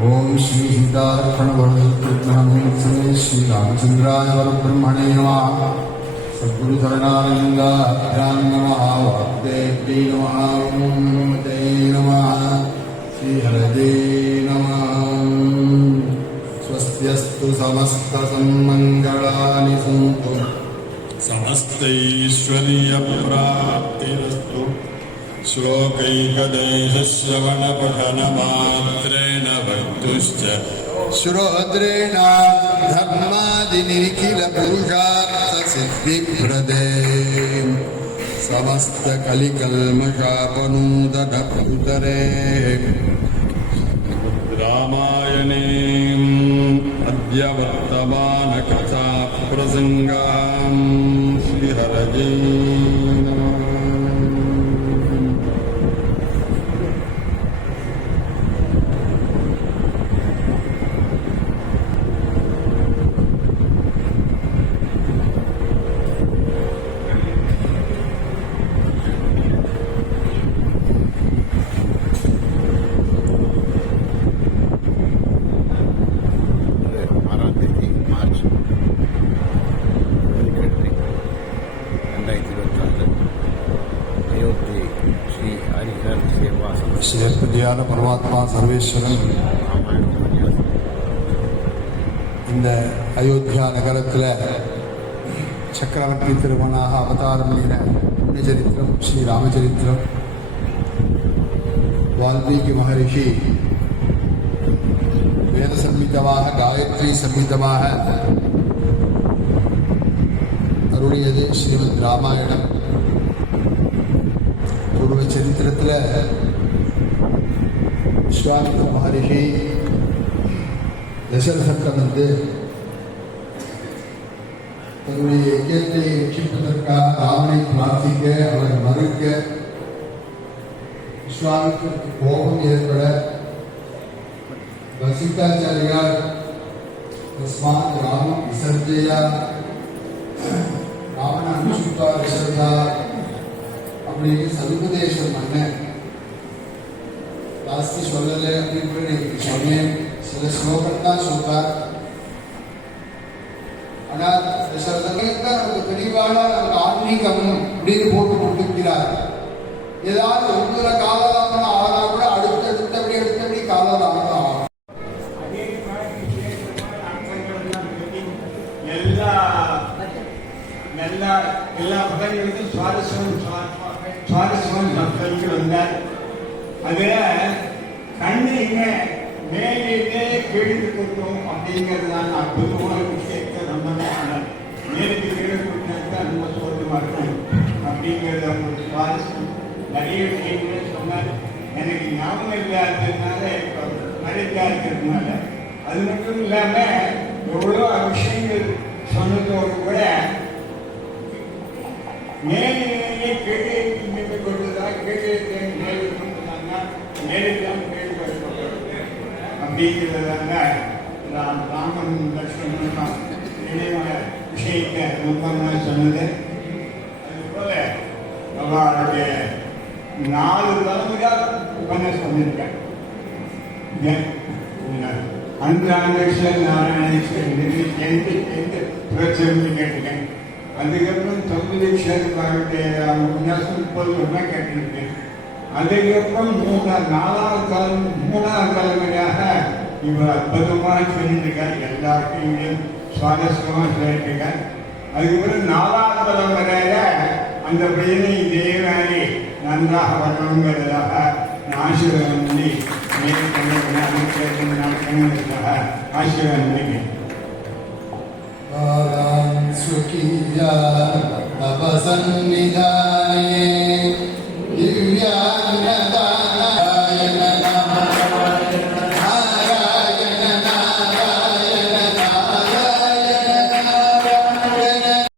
ओम श्री सीतार्पण श्री रामचंद्राय परब्रह्मणे नमः। सद्गुरु चरणारविन्दाभ्यां नमः। वाग्देव्यै नमः। ओम नमते नमः। श्री हरये नमः। स्वस्त्यस्तु समस्त सन्मंगलानि सन्तु समस्तैश्वर्यप्राप्तिरस्तु। श्लोकैकदेशश्रवणपठनमात्रेण भक्तुश्च श्रोत्रेण धर्मादिनिखिलपुरुषार्थसिद्धिप्रदे समस्तकलिकल्मषापनूतनपुतरे रामायणे अद्य वर्तमानकथाप्रसङ्गां श्रीहरये श्रीहरियार परमात्मा सर्वेश्वरन இந்த அயோத்தியா நகரத்தில் சக்கரவர்த்தி திருமணாக அவதாரம் பண்ணின புண்ணிய சரித்திரம் ஸ்ரீ ராமச்சரித்திரம். வால்மீகி மகரிஷி வேத சம்ஹிதமாக காயத்ரி சம்ஹிதமாக அருளியது ஸ்ரீமத் ராமாயணம். பூர்வ சரித்திரத்தில் விஸ்வாமித்திர மகரிஷி தசரதன் வந்து தன்னுடைய இயற்கை ரட்சிப்பதற்காக ராமனை பிரார்த்திக்க அவர் மறுக்க விஸ்வாமித்திரருக்கு கோபம் ஏற்பட வசிஷ்டாச்சாரியார் தஸ்மாத் ராமம் விசர்ஜயா ராவண அனுசுப்பா விசர்ஜா அப்படின்னு சதுபதேசம் பண்ண ஜாஸ்தி சொல்லலை அப்படின்னு எனக்கு சொன்னேன். சில ஸ்லோகம் தான் சொல்றார். ஆனால் சில சமயத்தில் நமக்கு தெளிவான நமக்கு ஆன்மீகமும் அப்படின்னு போட்டு கொடுக்கிறார். ஏதாவது ஒன்றுல காலதாமனம் ஆனா கூட அடுத்தபடி காலதாமனம் ஆகும். எல்லா பதவிகளுக்கும் சுவாரஸ்யமான மக்களுக்கு வந்தார். அதுல கண்ணு இங்க மேலே கேள்வி கொடுத்தோம் அப்படிங்கிறதுதான் அற்புதமான விஷயத்தை ரொம்ப நேருக்கு கீழே கொடுத்தா ரொம்ப சோதமா இருக்கும் அப்படிங்கிறது அவங்களுக்கு சுவாரஸ்யம். நிறைய விஷயங்களை சொன்னார். எனக்கு ஞாபகம் இல்லாததுனால மறைக்கா இருக்கிறதுனால அது மட்டும் இல்லாம எவ்வளோ விஷயங்கள் சொன்னதோடு கூட மேலே கீழே கொண்டுதான் கீழே மேலே கொண்டுதாங்க மேலேதான் கேள்விப்பட்டு அப்படிங்கிறதாங்க ராமன் லட்சுமணன் நினைவான விஷயத்தை ரொம்ப சொன்னது. அதுபோல அவருடைய 4 தலைமுறையா உபன்யாசம் பண்ணியிருக்கேன். அன்றாங்கேஸ்வர் நாராயணேஸ்வரன் கேட்டிருக்கேன். அதுக்கப்புறம் தொகுதீஸ்வரனுடைய உபன்யாசம் 30 கேட்டிருக்கேன். அதுக்கப்புறம் 3ஆவது தலைமுறையாக இவர் அற்புதமாக சொல்லியிருக்கார். எல்லாருக்கும் சுவாரஸ்யமாக சொல்லியிருக்கார். அதுக்கப்புறம் 4ஆவது தலைமுறையில அந்த பையனை இதே மாதிரி நன்றாக வரணுங்கிறதாக ஆசீர்வாதம் பண்ணி ஆசீர்வாதம் பண்ணி स्वकीया तपसन्निधाने